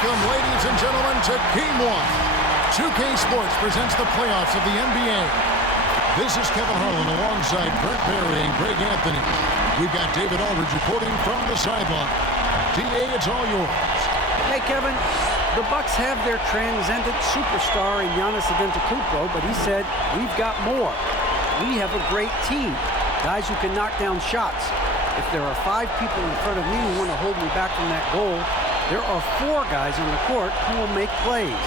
Welcome, ladies and gentlemen, to Game 1. 2K Sports presents the playoffs of the NBA. This is Kevin Harlan alongside Brent Barry and Greg Anthony. We've got David Aldridge reporting from the sideline. DA, it's all yours. Hey, Kevin. The Bucks have their transcendent superstar in Giannis Antetokounmpo, but he said, we've got more. We have a great team. Guys who can knock down shots. If there are 5 people in front of me who want to hold me back from that goal, there are 4 guys on the court who will make plays.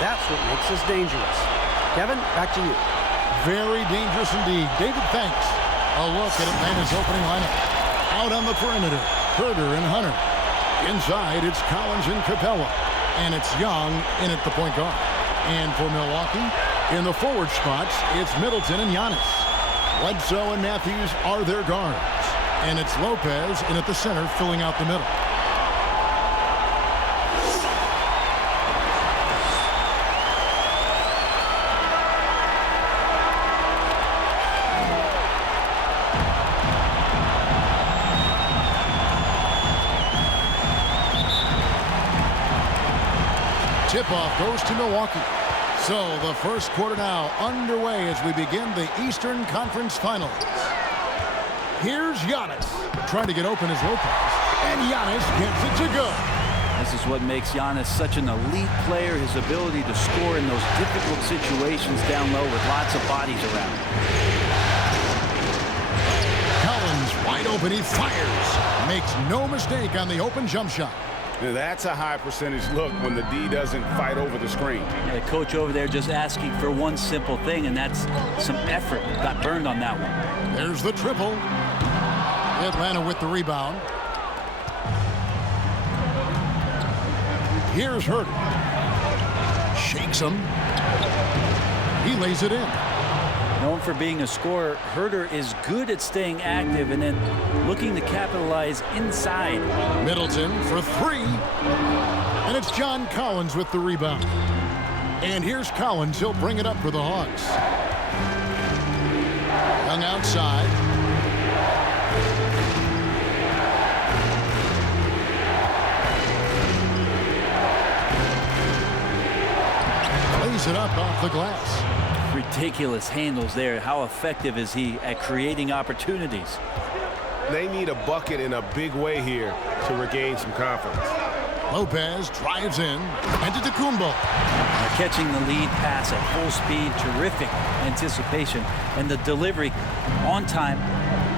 That's what makes us dangerous. Kevin, back to you. Very dangerous indeed. David, thanks. A look at Atlanta's opening lineup. Out on the perimeter, Herter and Hunter. Inside, it's Collins and Capella. And it's Young in at the point guard. And for Milwaukee, in the forward spots, it's Middleton and Giannis. Bledsoe and Matthews are their guards. And it's Lopez in at the center, filling out the middle. Tip-off goes to Milwaukee. So the first quarter now underway as we begin the Eastern Conference Finals. Here's Giannis trying to get open as Lopez. And Giannis gets it to go. This is what makes Giannis such an elite player, his ability to score in those difficult situations down low with lots of bodies around. Collins wide open, he fires. Makes no mistake on the open jump shot. That's a high percentage look when the D doesn't fight over the screen. Yeah, the coach over there just asking for one simple thing, and that's some effort. Got burned on that one. There's the triple. Atlanta with the rebound. Here's Herter. Shakes him. He lays it in. Known for being a scorer, Herter is good at staying active and then looking to capitalize inside. Middleton for 3. And it's John Collins with the rebound. And here's Collins. He'll bring it up for the Hawks. Young outside. Lays it up off the glass. Ridiculous handles there. How effective is he at creating opportunities? They need a bucket in a big way here to regain some confidence. Lopez drives in. Antetokounmpo. Catching the lead pass at full speed. Terrific anticipation. And the delivery on time,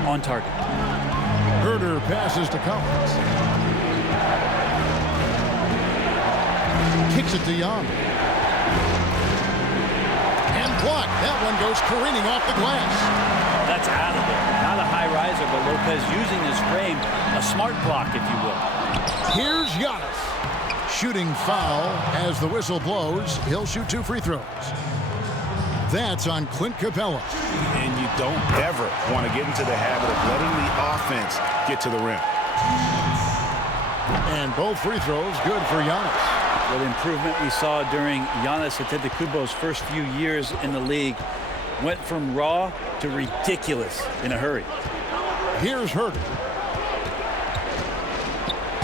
on target. Herter passes to Collins. Kicks it to Young. Block. That one goes careening off the glass. That's out of there. Not a high riser, but Lopez using his frame. A smart block, if you will. Here's Giannis. Shooting foul as the whistle blows. He'll shoot 2 free throws. That's on Clint Capella. And you don't ever want to get into the habit of letting the offense get to the rim. And both free throws good for Giannis. What improvement we saw during Giannis Antetokounmpo's first few years in the league. Went from raw to ridiculous in a hurry. Here's Herter.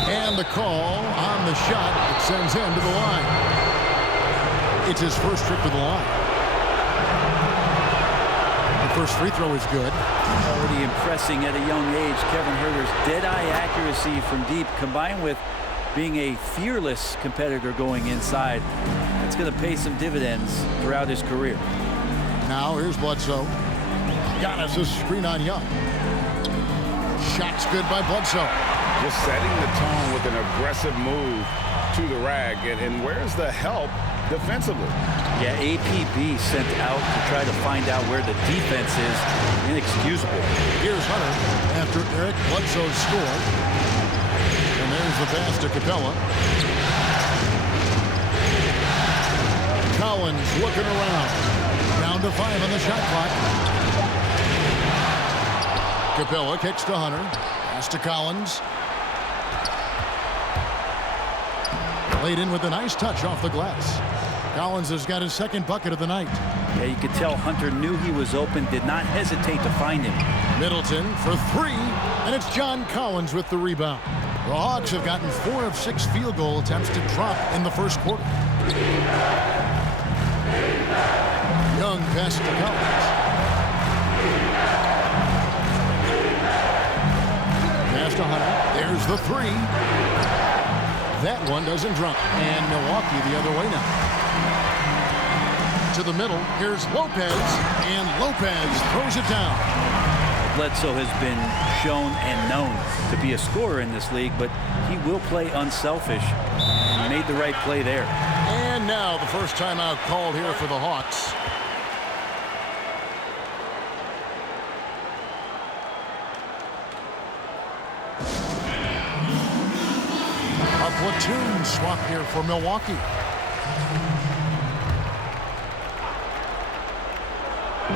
And the call on the shot that sends him to the line. It's his first trip to the line. The first free throw is good. Already impressing at a young age. Kevin Herter's dead-eye accuracy from deep combined with being a fearless competitor going inside. That's going to pay some dividends throughout his career. Now here's Bledsoe. Giannis a screen on Young. Shot's good by Bledsoe. Just setting the tone with an aggressive move to the rag. And where's the help defensively? Yeah, APB sent out to try to find out where the defense is. Inexcusable. Here's Hunter after Eric Bledsoe scored. And there's the pass to Capella. Collins looking around. Down to 5 on the shot clock. Capella kicks to Hunter. Pass to Collins. Laid in with a nice touch off the glass. Collins has got his second bucket of the night. Yeah, you could tell Hunter knew he was open, did not hesitate to find him. Middleton for 3, and it's John Collins with the rebound. The Hawks have gotten 4 of 6 field goal attempts to drop in the first quarter. Young pass to Collins. Pass to Hunter. There's the 3. That one doesn't drop. And Milwaukee the other way now. To the middle. Here's Lopez. And Lopez throws it down. Bledsoe has been shown and known to be a scorer in this league, but he will play unselfish. And made the right play there. And now the first timeout called here for the Hawks. A platoon swap here for Milwaukee.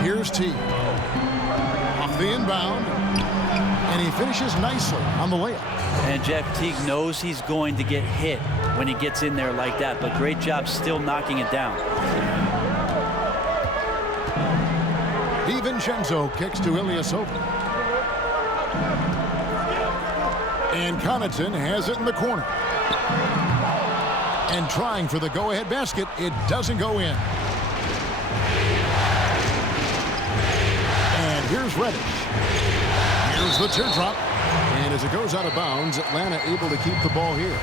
Here's T. Off the inbound. And he finishes nicely on the layup. And Jeff Teague knows he's going to get hit when he gets in there like that, but great job still knocking it down. DiVincenzo kicks to Ilyasova. And Connaughton has it in the corner. And trying for the go-ahead basket, it doesn't go in. And here's Reddish. Here's the teardrop. And as it goes out of bounds, Atlanta able to keep the ball here.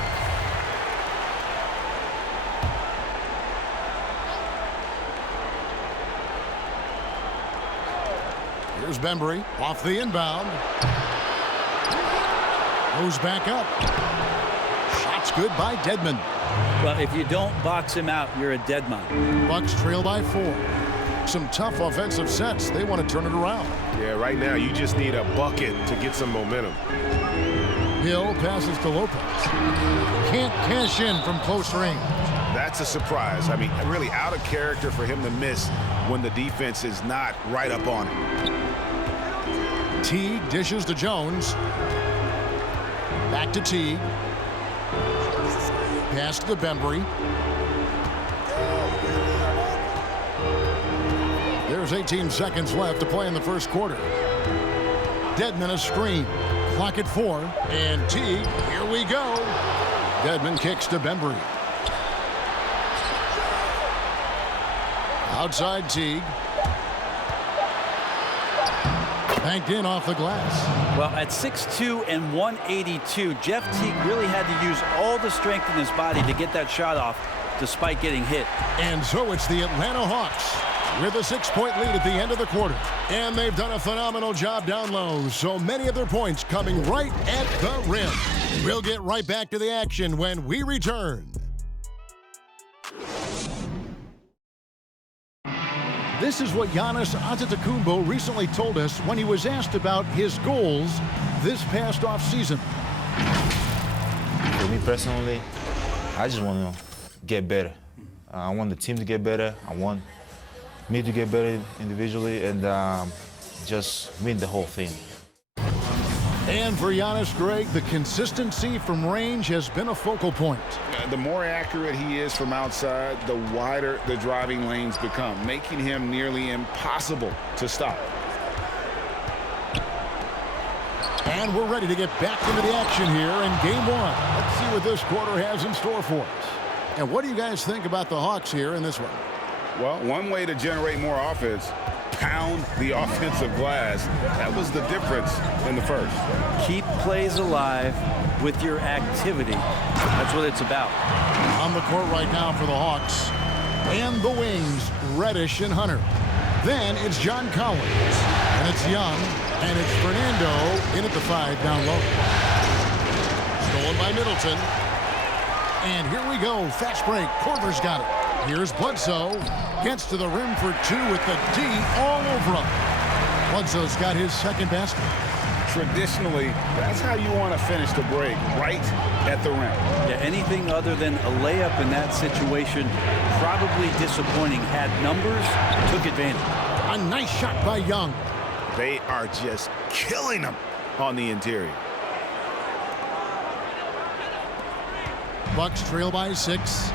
Here's Bembry off the inbound. Goes back up. Shot's good by Dedmon. Well, if you don't box him out, you're a dead man. Bucks trail by 4. Some tough offensive sets. They want to turn it around. Yeah, right now you just need a bucket to get some momentum. Hill passes to Lopez. Can't cash in from close range. That's a surprise. I mean, really out of character for him to miss when the defense is not right up on him. Teague dishes to Jones. Back to Teague. Pass to Bembry. There's 18 seconds left to play in the first quarter. Dedmon a screen. Clock at 4. And Teague, here we go. Dedmon kicks to Bembry. Outside Teague. Banked in off the glass. Well, at 6'2" and 182, Jeff Teague really had to use all the strength in his body to get that shot off despite getting hit. And so it's the Atlanta Hawks with a 6-point lead at the end of the quarter. And they've done a phenomenal job down low. So many of their points coming right at the rim. We'll get right back to the action when we return. This is what Giannis Antetokounmpo recently told us when he was asked about his goals this past offseason. For me personally, I just want to get better. I want the team to get better. I want me to get better individually and just win the whole thing. And for Giannis, Greg, the consistency from range has been a focal point. The more accurate he is from outside, the wider the driving lanes become, making him nearly impossible to stop. And we're ready to get back into the action here in game 1. Let's see what this quarter has in store for us. And what do you guys think about the Hawks here in this one? Well, one way to generate more offense, pound the offensive glass. That was the difference in the first. Keep plays alive with your activity. That's what it's about. On the court right now for the Hawks. And the wings, Reddish and Hunter. Then it's John Collins. And it's Young. And it's Fernando in at the 5 down low. Stolen by Middleton. And here we go. Fast break. Korver's got it. Here's Bledsoe. Gets to the rim for 2 with the D all over him. Bledsoe's got his second basket. Traditionally, that's how you want to finish the break, right at the rim. Yeah, anything other than a layup in that situation, probably disappointing. Had numbers, took advantage. A nice shot by Young. They are just killing them on the interior. Bucks trail by 6.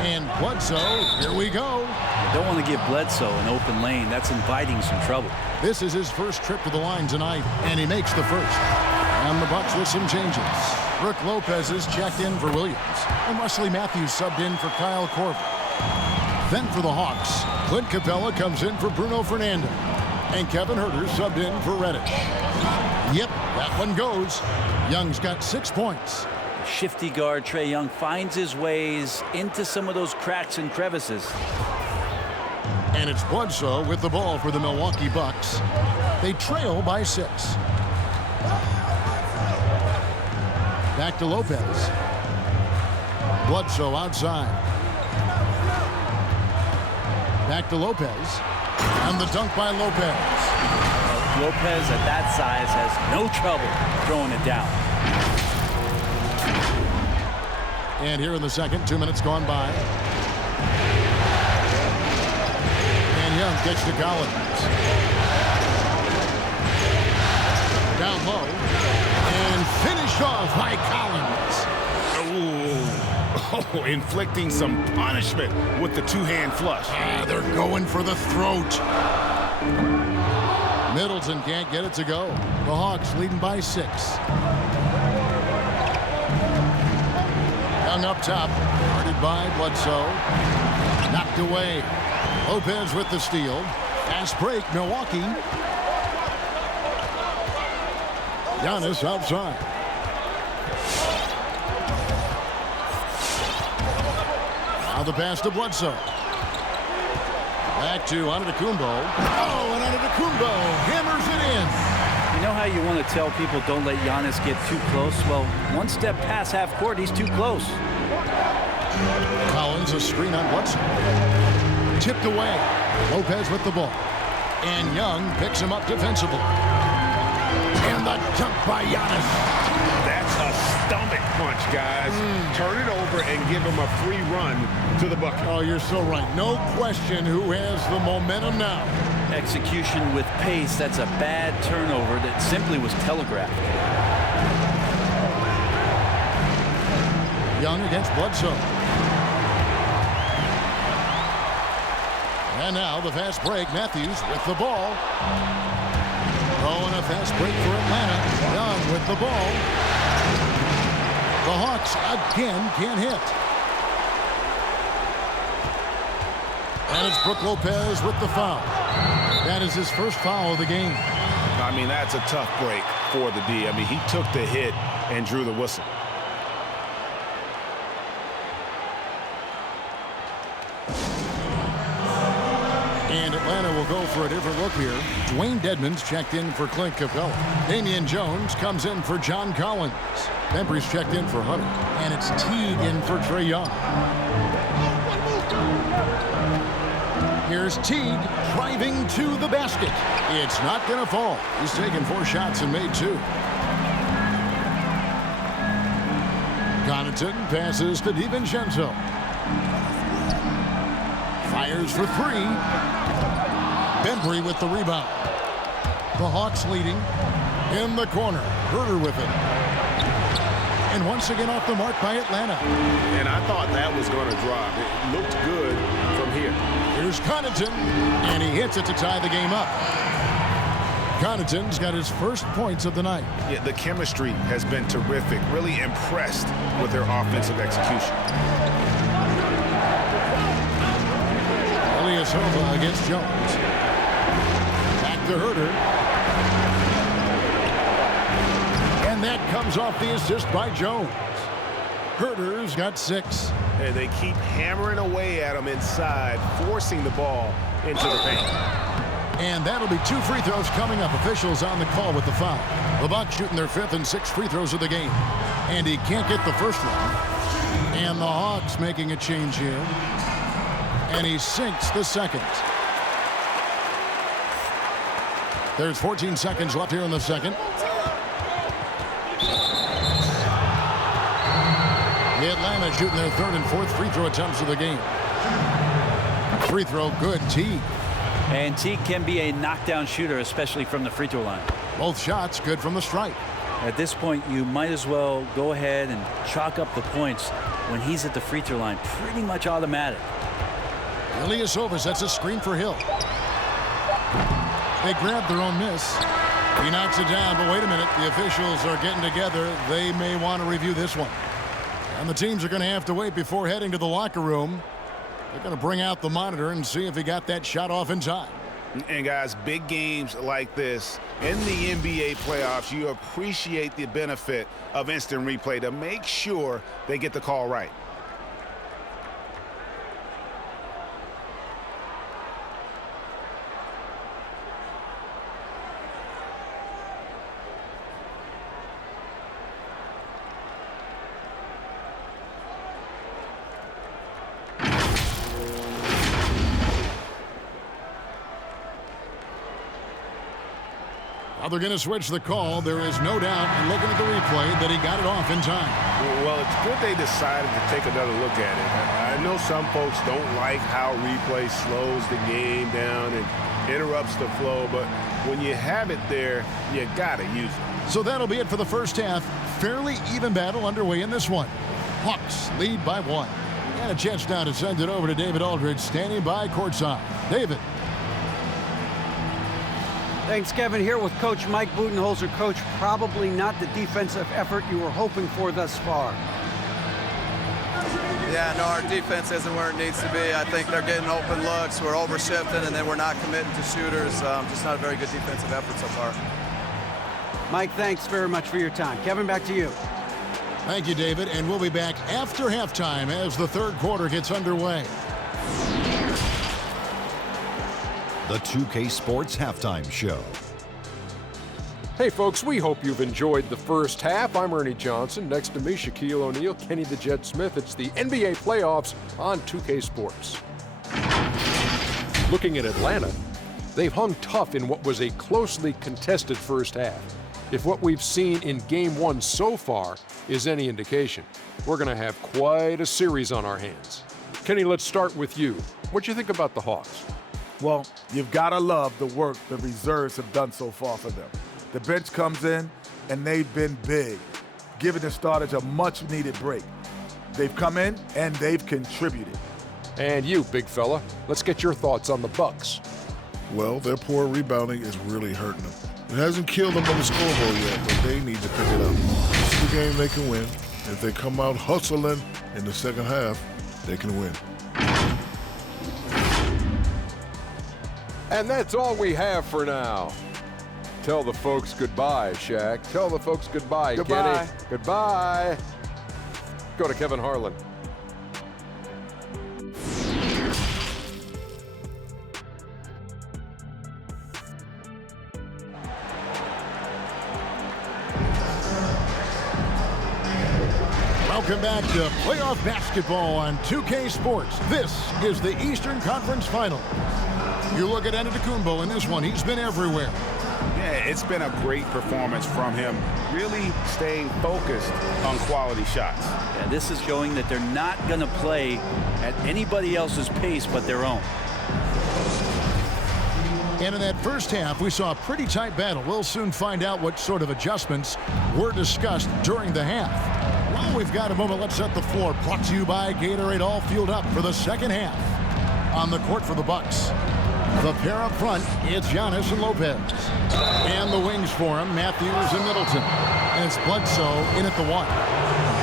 And Bledsoe, here we go. Don't want to give Bledsoe an open lane. That's inviting some trouble. This is his first trip to the line tonight, and he makes the first. And the Bucks with some changes. Brooke Lopez is checked in for Williams, and Wesley Matthews subbed in for Kyle Korver. Then for the Hawks, Clint Capella comes in for Bruno Fernando, and Kevin Huerter subbed in for Reddish. Yep, that one goes. Young's got 6 points. Shifty guard Trae Young finds his ways into some of those cracks and crevices. And it's Bledsoe with the ball for the Milwaukee Bucks. They trail by 6. Back to Lopez. Bledsoe outside. Back to Lopez. And the dunk by Lopez. Lopez at that size has no trouble throwing it down. And here in the second, 2 minutes gone by. And Young gets to Collins. Down low. And finished off by Collins. Oh, inflicting some punishment with the two-hand flush. They're going for the throat. Middleton can't get it to go. The Hawks leading by 6. Young up top, guarded by Bledsoe. Knocked away. Lopez with the steal. Fast break, Milwaukee. Giannis outside. Now the pass to Bledsoe. Back to Antetokounmpo. Oh, and Antetokounmpo hammers it in. You know how you want to tell people don't let Giannis get too close? Well, one step past half court, he's too close. Collins, a screen on Bledsoe. Tipped away. Lopez with the ball. And Young picks him up defensively. And the dunk by Giannis. That's a stomach punch, guys. Turn it over and give him a free run to the bucket. Oh, you're so right. No question who has the momentum now. Execution with pace. That's a bad turnover that simply was telegraphed. Young against Bledsoe. And now the fast break. Matthews with the ball. Oh, and a fast break for Atlanta. Young with the ball. The Hawks again can't hit. And it's Brooke Lopez with the foul. That is his first foul of the game. I mean, that's a tough break for the D. I mean, he took the hit and drew the whistle. And Atlanta will go for a different look here. Dwayne Dedmon's checked in for Clint Capella. Damian Jones comes in for John Collins. Bembry's checked in for Hunter. And it's Teague in for Trae Young. Here's Teague driving to the basket. It's not going to fall. He's taken 4 shots and made 2. Connaughton passes to DiVincenzo. Fires for 3. Bembry with the rebound. The Hawks leading in the corner. Huerter with it. And once again off the mark by Atlanta. And I thought that was going to drop. It looked good from here. Here's Connaughton, and he hits it to tie the game up. Connaughton's got his first points of the night. Yeah, the chemistry has been terrific. Really impressed with their offensive execution. Ilyasova against Jones. Back to Huerter. And that comes off the assist by Jones. Huerter's got 6. And they keep hammering away at him inside, forcing the ball into the paint. And that'll be 2 free throws coming up. Officials on the call with the foul. The Bucks shooting their 5th and 6th free throws of the game. And he can't get the first one. And the Hawks making a change here. And he sinks the second. There's 14 seconds left here in the second. The Atlanta shooting their 3rd and 4th free throw attempts of the game. Free throw good, Teague. And Teague can be a knockdown shooter, especially from the free throw line. Both shots good from the stripe. At this point, you might as well go ahead and chalk up the points when he's at the free throw line. Pretty much automatic. Ilyasova sets a screen for Hill. They grab their own miss. He knocks it down, but wait a minute. The officials are getting together. They may want to review this one. And the teams are going to have to wait before heading to the locker room. They're going to bring out the monitor and see if he got that shot off in time. And guys, big games like this in the NBA playoffs, you appreciate the benefit of instant replay to make sure they get the call right. Now they're going to switch the call. There is no doubt, looking at the replay, that he got it off in time. Well, it's good they decided to take another look at it. I know some folks don't like how replay slows the game down and interrupts the flow, but when you have it there, you got to use it. So that'll be it for the first half. Fairly even battle underway in this one. Hawks lead by 1. And a chance now to send it over to David Aldridge, standing by courtside. David. Thanks, Kevin. Here with Coach Mike Budenholzer. Coach, probably not the defensive effort you were hoping for thus far. Yeah, no, our defense isn't where it needs to be. I think they're getting open looks. We're overshifting, and then we're not committing to shooters. Just not a very good defensive effort so far. Mike, thanks very much for your time. Kevin, back to you. Thank you, David. And we'll be back after halftime as the third quarter gets underway. The 2K Sports Halftime Show. Hey folks, we hope you've enjoyed the first half. I'm Ernie Johnson. Next to me, Shaquille O'Neal, Kenny the Jet Smith. It's the NBA playoffs on 2K Sports. Looking at Atlanta, they've hung tough in what was a closely contested first half. If what we've seen in Game 1 so far is any indication, we're going to have quite a series on our hands. Kenny, let's start with you. What do you think about the Hawks? Well, you've got to love the work the reserves have done so far for them. The bench comes in, and they've been big, giving the starters a much-needed break. They've come in, and they've contributed. And you, big fella, let's get your thoughts on the Bucks. Well, their poor rebounding is really hurting them. It hasn't killed them on the scoreboard yet, but they need to pick it up. This is the game they can win. If they come out hustling in the second half, they can win. And that's all we have for now. Tell the folks goodbye, Shaq. Tell the folks goodbye, Goodbye. Kenny. Goodbye. Go to Kevin Harlan. Welcome back to playoff basketball on 2K Sports. This is the Eastern Conference Final. You look at Antetokounmpo in this one. He's been everywhere. Yeah, it's been a great performance from him, really staying focused on quality shots. Yeah, this is showing that they're not going to play at anybody else's pace but their own. And in that first half, we saw a pretty tight battle. We'll soon find out what sort of adjustments were discussed during the half. While we've got a moment, let's set the floor. Brought to you by Gatorade, all fueled up for the second half. On the court for the Bucks, the pair up front, it's Giannis and Lopez. And the wings for him, Matthews and Middleton. And it's Bledsoe in at the 1.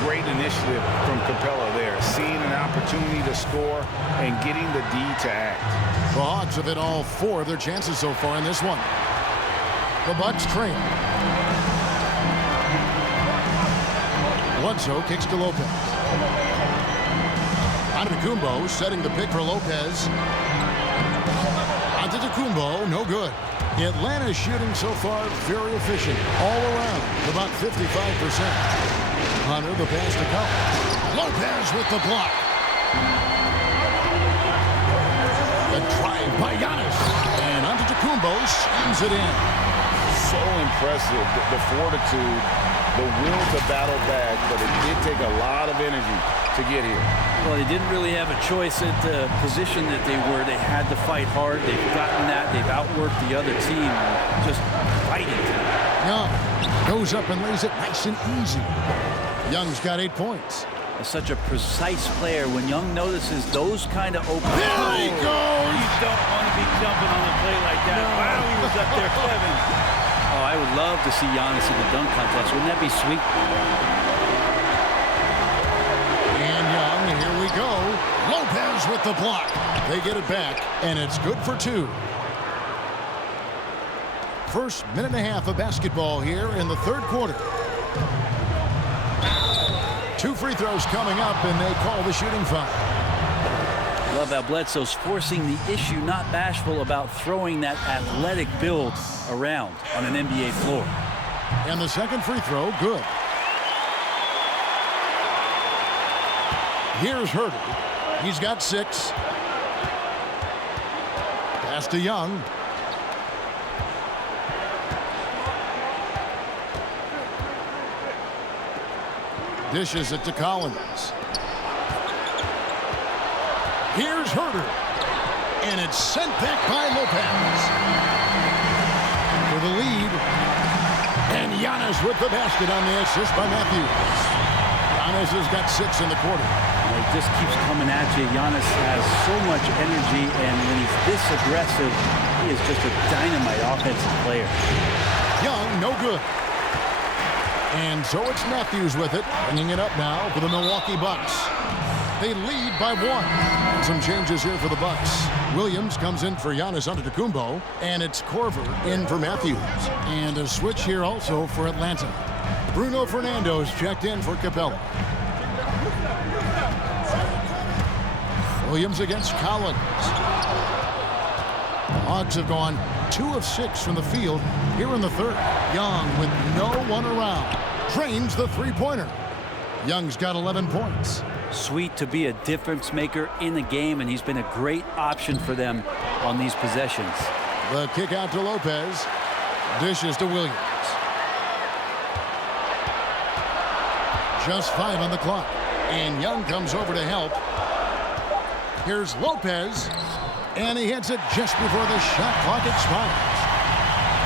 Great initiative from Capella there, seeing an opportunity to score and getting the D to act. The Hawks have hit all 4 of their chances so far in this one. The Bucks trail. Bledsoe kicks to Lopez. Antetokounmpo setting the pick for Lopez. Antetokounmpo, no good. Atlanta's shooting so far very efficient all around, about 55%. Hunter, the pass to Collins. Lopez with the block. The drive by Giannis. And Antetokounmpo slams it in. So impressive, the fortitude, the will to battle back, but it did take a lot of energy to get here. Well, they didn't really have a choice at the position that they were. They had to fight hard. They've gotten that. They've outworked the other team, just fighting. Young goes up and lays it nice and easy. Young's got 8 points. such a precise player. When Young notices those kind of open... There he goes! You don't want to be jumping on a play like that. No. Wow, he was up there, Kevin. Oh, I would love to see Giannis in the dunk contest. Wouldn't that be sweet? And Young, here we go. Lopez with the block. They get it back, and it's good for 2. First minute and a half of basketball here in the third quarter. 2 free throws coming up, and they call the shooting foul. Love how Bledsoe's forcing the issue, not bashful about throwing that athletic build around on an NBA floor. And the second free throw, good. Here's Herter. He's got 6. Pass to Young. Dishes it to Collins. Here's Herter. And it's sent back by Lopez. For the lead. And Giannis with the basket on the assist by Matthews. Giannis has got 6 in the quarter. It just keeps coming at you. Giannis has so much energy, and when he's this aggressive, he is just a dynamite offensive player. Young, no good. And so it's Matthews with it, bringing it up now for the Milwaukee Bucks. They lead by 1. Some changes here for the Bucks. Williams comes in for Giannis Antetokounmpo, and it's Korver in for Matthews. And a switch here also for Atlanta. Bruno Fernando's checked in for Capella. Williams against Collins. The Hawks have gone 2 of 6 from the field here in the third. Young with no one around. Drains the three-pointer. Young's got 11 points. Sweet to be a difference maker in the game, and he's been a great option for them on these possessions. The kick out to Lopez. Dishes to Williams. Just 5 on the clock. And Young comes over to help. Here's Lopez. And he hits it just before the shot clock expires.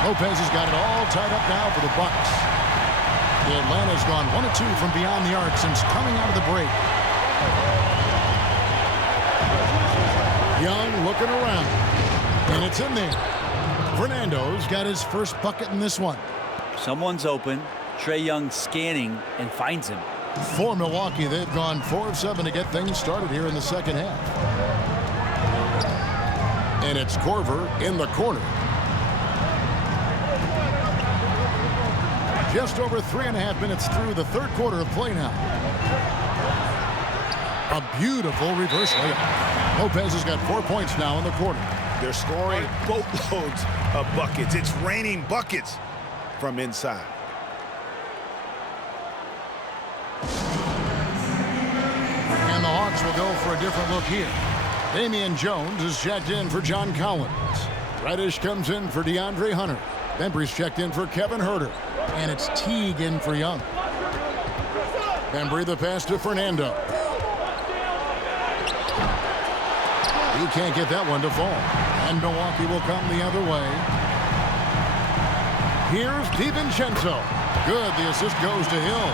Lopez has got it all tied up now for the Bucks. Atlanta's gone 1 of 2 from beyond the arc since coming out of the break. Young looking around. And it's in there. Fernando's got his first bucket in this one. Someone's open. Trae Young scanning and finds him. For Milwaukee, they've gone 4 of 7 to get things started here in the second half. And it's Korver in the corner. Just over 3.5 minutes through the third quarter of play now. A beautiful reverse layup. Lopez has got 4 points now in the quarter. They're scoring boatloads of buckets. It's raining buckets from inside. And the Hawks will go for a different look here. Damian Jones is checked in for John Collins. Reddish comes in for DeAndre Hunter. Bembry's checked in for Kevin Herter. And it's Teague in for Young. Bembry the pass to Fernando. He can't get that one to fall. And Milwaukee will come the other way. Here's DiVincenzo. Good, the assist goes to Hill.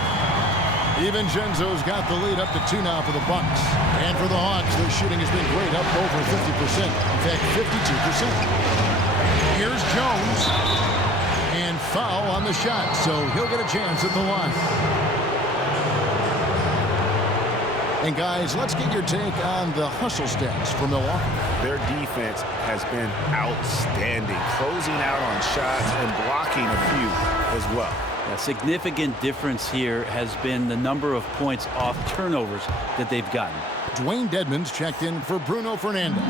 DiVincenzo's got the lead up to 2 now for the Bucks. And for the Hawks, their shooting has been great, up over 50%. In fact, 52%. Here's Jones. And foul on the shot, so he'll get a chance at the line. And guys, let's get your take on the hustle stats for Milwaukee. Their defense has been outstanding, closing out on shots and blocking a few as well. A significant difference here has been the number of points off turnovers that they've gotten. Dwayne Dedmon's checked in for Bruno Fernando.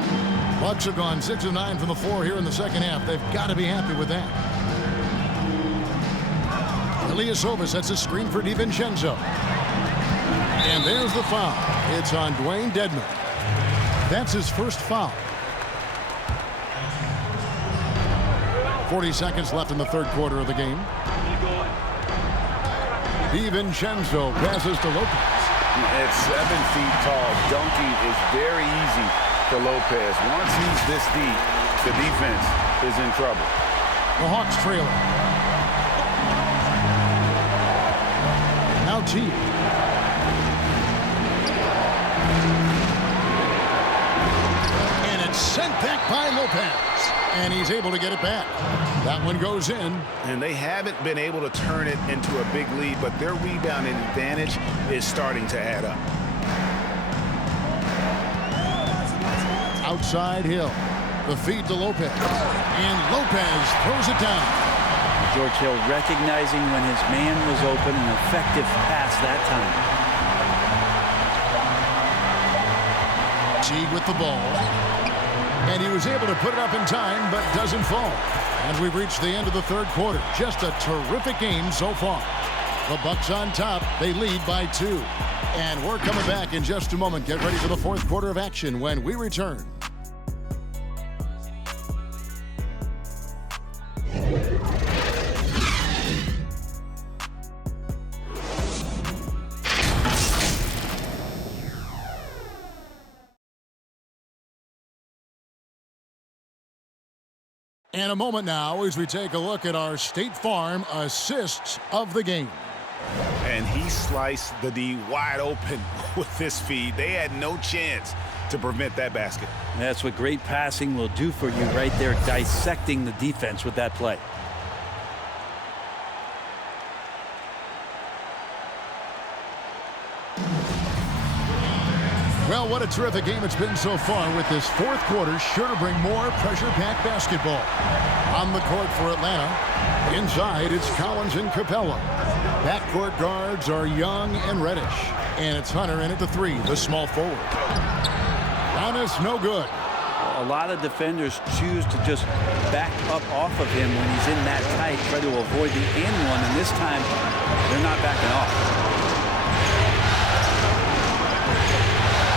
Bucks have gone 6 of 9 from the floor here in the second half. They've got to be happy with that. Ilyasova sets a screen for DiVincenzo. And there's the foul. It's on Dwayne Dedmon. That's his first foul. 40 seconds left in the third quarter of the game. DiVincenzo passes to Lopez. At 7 feet tall, dunking is very easy for Lopez. Once he's this deep, the defense is in trouble. The Hawks trailing. Now Teague. back by Lopez. And he's able to get it back. That one goes in. And they haven't been able to turn it into a big lead, but their rebounding advantage is starting to add up. Outside Hill. The feed to Lopez. And Lopez throws it down. George Hill recognizing when his man was open, an effective pass that time. Teague with the ball. And he was able to put it up in time, but doesn't fall. And we've reached the end of the third quarter. Just a terrific game so far. The Bucks on top. They lead by 2. And we're coming back in just a moment. Get ready for the fourth quarter of action when we return. And a moment now as we take a look at our State Farm assists of the game. And he sliced the D wide open with this feed. They had no chance to prevent that basket. That's what great passing will do for you right there, dissecting the defense with that play. Well, what a terrific game it's been so far, with this fourth quarter sure to bring more pressure-packed basketball. On the court for Atlanta. Inside, it's Collins and Capella. Backcourt guards are Young and Reddish. And it's Hunter in at the 3, the small forward. Giannis, no good. A lot of defenders choose to just back up off of him when he's in that tight, try to avoid the and one, and this time they're not backing off.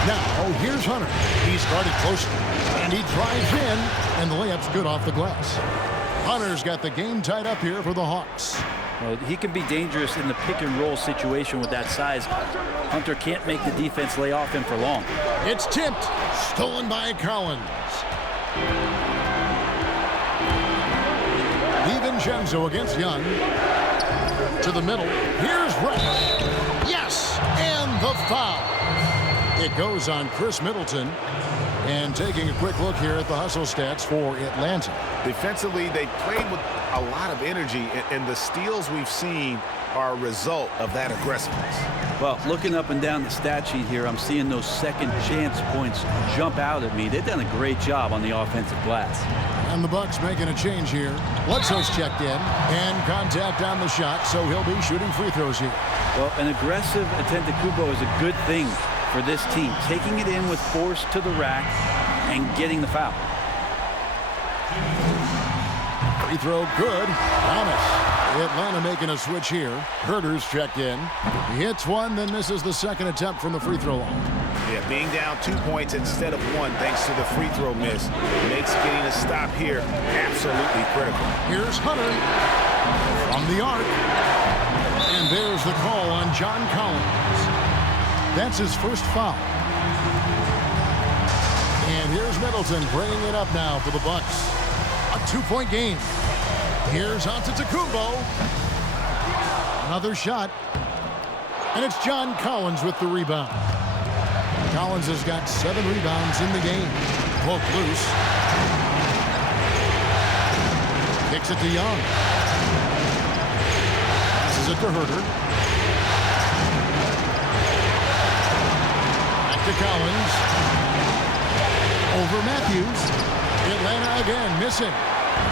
Now, here's Hunter. He's guarded closely, and he drives in, and the layup's good off the glass. Hunter's got the game tied up here for the Hawks. Well, he can be dangerous in the pick-and-roll situation with that size. Hunter can't make the defense lay off him for long. It's tipped. Stolen by Collins. DiVincenzo against Young. To the middle. Here's Reddish. Yes! And the foul. It goes on Chris Middleton. And taking a quick look here at the hustle stats for Atlanta. Defensively, they played with a lot of energy, and the steals we've seen are a result of that aggressiveness. Well, looking up and down the stat sheet here, I'm seeing those second chance points jump out at me. They've done a great job on the offensive glass. And the Bucks making a change here. Bledsoe's checked in, and contact on the shot, so he'll be shooting free throws here. Well, an aggressive Antetokounmpo is a good thing for this team, taking it in with force to the rack and getting the foul. Free throw good. Giannis. Atlanta making a switch here. Herter's checked in. He hits one, then misses the second attempt from the free throw line. Yeah, being down 2 points instead of 1 thanks to the free throw miss makes getting a stop here absolutely critical. Here's Hunter from the arc. And there's the call on John Collins. That's his first foul. And here's Middleton bringing it up now for the Bucks. A 2-point game. Here's Antetokounmpo. Another shot. And it's John Collins with the rebound. Collins has got 7 rebounds in the game. Broke loose. Kicks it to Young. Passes it to Herter. To Collins. Over Matthews. Atlanta again missing.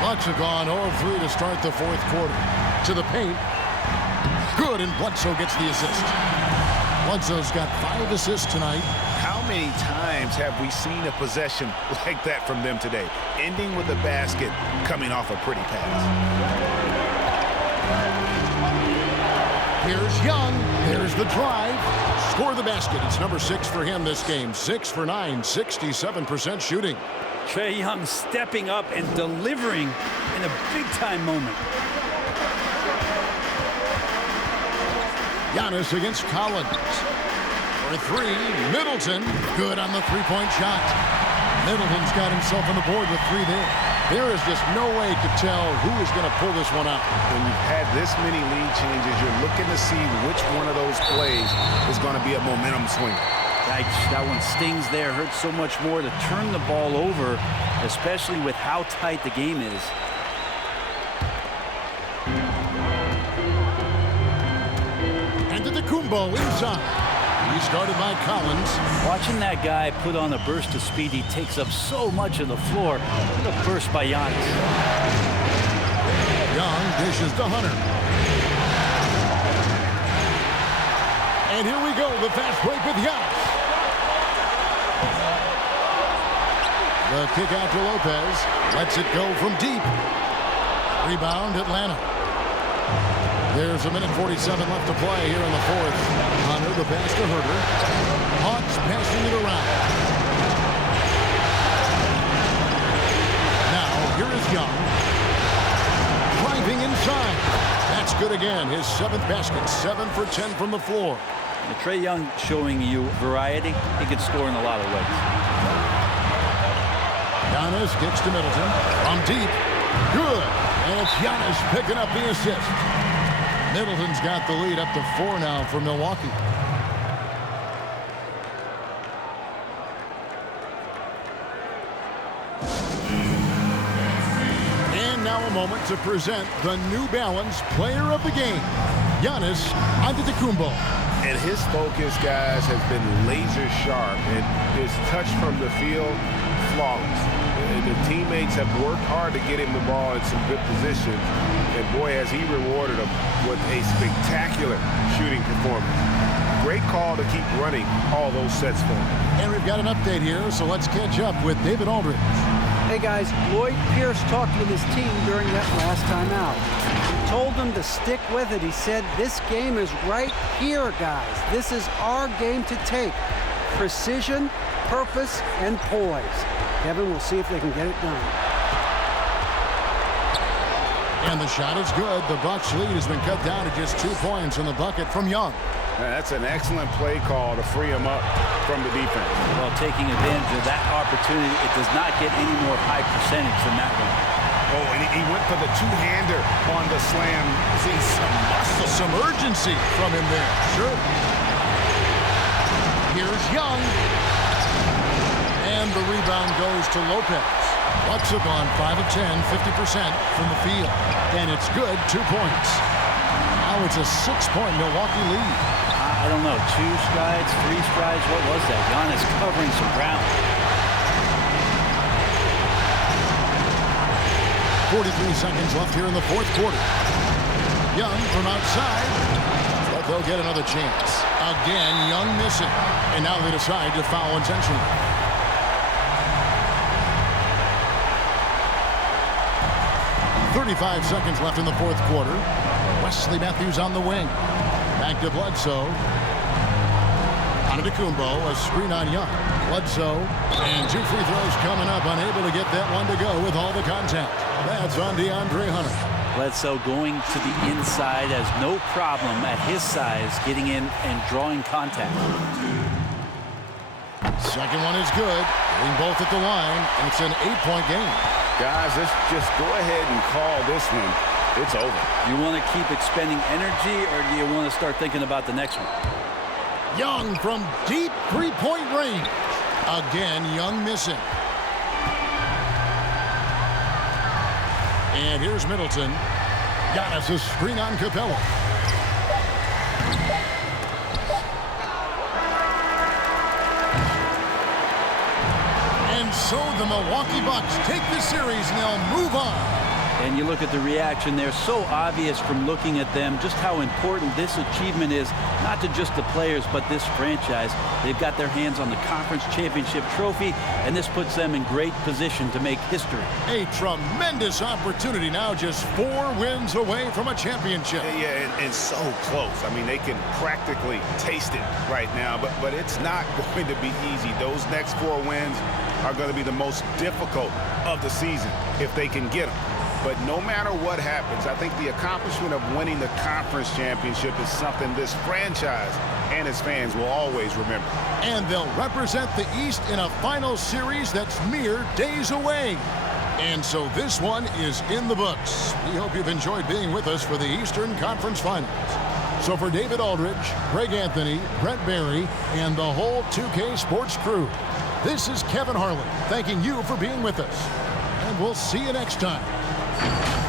Bucks have gone 0-3 to start the fourth quarter. To the paint. Good, and Bledsoe gets the assist. Bledsoe's got 5 assists tonight. How many times have we seen a possession like that from them today? Ending with a basket, coming off a pretty pass. Here's Young. There's the drive. Score the basket. It's number 6 for him this game. 6 for 9, 67% shooting. Trae Young stepping up and delivering in a big-time moment. Giannis against Collins. For 3, Middleton. Good on the three-point shot. Middleton's got himself on the board with 3 there. There is just no way to tell who is going to pull this one out. When you've had this many lead changes, you're looking to see which one of those plays is going to be a momentum swinger. Yikes, that one stings there. Hurts so much more to turn the ball over, especially with how tight the game is. Antetokounmpo inside. He started by Collins. Watching that guy put on a burst of speed, he takes up so much of the floor. What a burst by Giannis. Young dishes to Hunter. And here we go, the fast break with Giannis. The kick out to Lopez. Lets it go from deep. Rebound, Atlanta. There's a minute 47 left to play here in the fourth. Hunter, the pass to Herder. Hawks passing it around. Now, here is Young. Driving inside. That's good again. His 7th basket. 7 for 10 from the floor. Trae Young showing you variety. He can score in a lot of ways. Giannis kicks to Middleton. From deep. Good. And it's Giannis picking up the assist. Middleton's got the lead up to 4 now for Milwaukee. And now a moment to present the New Balance Player of the Game, Giannis Antetokounmpo. And his focus, guys, has been laser sharp, and his touch from the field, flawless. The teammates have worked hard to get him the ball in some good positions, and boy, has he rewarded them with a spectacular shooting performance. Great call to keep running all those sets for him. And we've got an update here, so let's catch up with David Aldridge. Hey guys, Lloyd Pierce talked with his team during that last time out. He told them to stick with it. He said, this game is right here, guys. This is our game to take. Precision, purpose, and poise. Kevin, we'll see if they can get it done. And the shot is good. The Bucks lead has been cut down to just 2 points in the bucket from Young. That's an excellent play call to free him up from the defense. Well, taking advantage of that opportunity, it does not get any more high percentage than that one. Oh, and he went for the two-hander on the slam. See some muscle. Some urgency from him there. Sure. Here's Young. And the rebound goes to Lopez. Bucks have gone 5 of 10, 50% from the field. And it's good, 2 points. Now it's a 6-point Milwaukee lead. I don't know, 2 strides, 3 strides, what was that? Giannis covering some ground. 43 seconds left here in the fourth quarter. Young from outside, but they'll get another chance. Again, Young missing. And now they decide to foul intentionally. .35 seconds left in the fourth quarter. Wesley Matthews on the wing. Back to Bledsoe. Antetokounmpo, a screen on Young. Bledsoe, and 2 free throws coming up. Unable to get that one to go with all the contact. That's on DeAndre Hunter. Bledsoe going to the inside has no problem at his size getting in and drawing contact. Second one is good. Getting both at the line, and it's an 8-point game. Guys, let's just go ahead and call this one. It's over. You want to keep expending energy, or do you want to start thinking about the next one? Young from deep 3-point range. Again, Young missing. And here's Middleton. Giannis, a screen on Capella. And so the Milwaukee Bucks take the series and they'll move on. And you look at the reaction there, so obvious from looking at them just how important this achievement is, not to just the players, but this franchise. They've got their hands on the conference championship trophy, and this puts them in great position to make history. A tremendous opportunity now, just 4 wins away from a championship. Yeah, and so close. I mean, they can practically taste it right now, but it's not going to be easy. Those next 4 wins are going to be the most difficult of the season if they can get them. But no matter what happens, I think the accomplishment of winning the conference championship is something this franchise and its fans will always remember. And they'll represent the East in a final series that's mere days away. And so this one is in the books. We hope you've enjoyed being with us for the Eastern Conference Finals. So for David Aldridge, Greg Anthony, Brent Barry, and the whole 2K Sports crew, this is Kevin Harlan thanking you for being with us. And we'll see you next time.